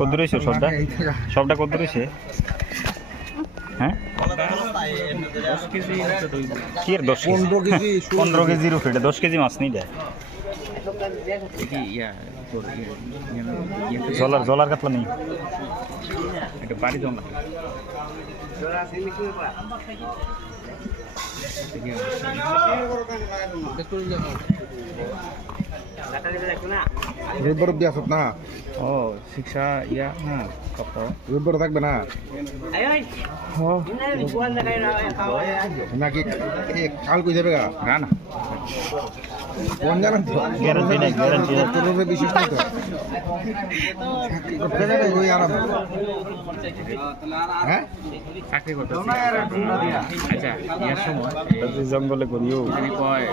কত রয়েছে সবটা সবটা কত রয়েছে হ্যাঁ কি 15 কেজির উপরে 10 কেজি মাছ নিয়ে যায় জলার কাতলা নেই এটা বাড়ি জমা রোববার অব্দি আসত না ও শিক্ষা ইয়া হ্যাঁ কত রোববার থাকবে না নাকি কাল কই যাবে গা না না কোন জানেন তো গ্যারান্টি নাই গ্যারান্টি তোর বিশেষ নাই তো করতে যাবে ওই আরাম হ্যাঁ চাকরি করতে আচ্ছা ইয়ার সময় জঙ্গলে করিও কয়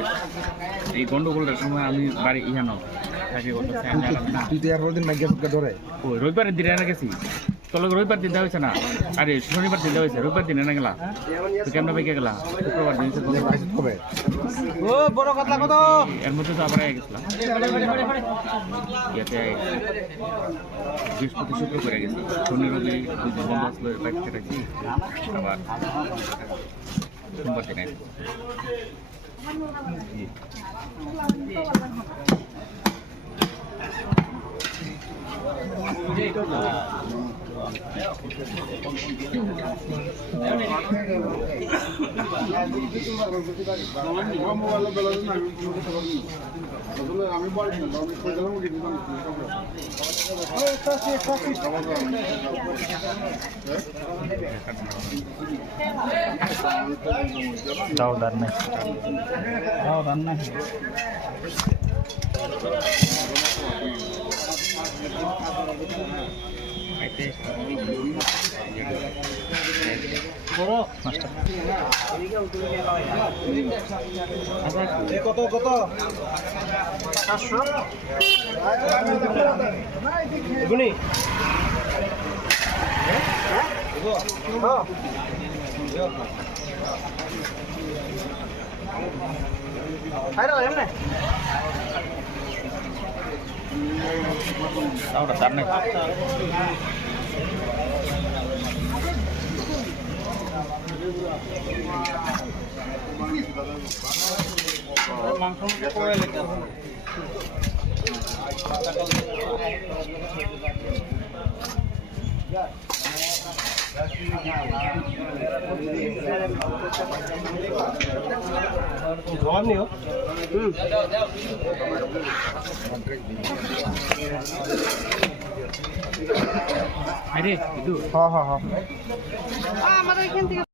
এই গন্ডগোলটার সময় আমি বাড়ি ইহানো চাকরি করতে তুই তো এরপর দিন না গেছ ধরে ওই রবিবারের দিনে এনে গেছি তোর রবিবার দিন দেওয়া হয়েছে না আরে শনিবার দিন দেওয়া হয়েছে রবিবার দিন এনে গেলা তো কেমন বেঁকে গেলা শুক্রবার দিন কবে ও বড় কথা কত এর মধ্যে তো আবার গেছিলাম ইয়াতে বৃহস্পতি শুক্র করে গেছি শনি রবি দুদিন বন্ধ আসলো বাইক কেটেছি আবার সোমবার দিন দাও দান নাই কত কত 500 গুনি আরে এমনে দাও দান নাই মাংস করে লেখা জবাব নিও আরে হ্যাঁ হ্যাঁ হ্যাঁ আমাদের এখান থেকে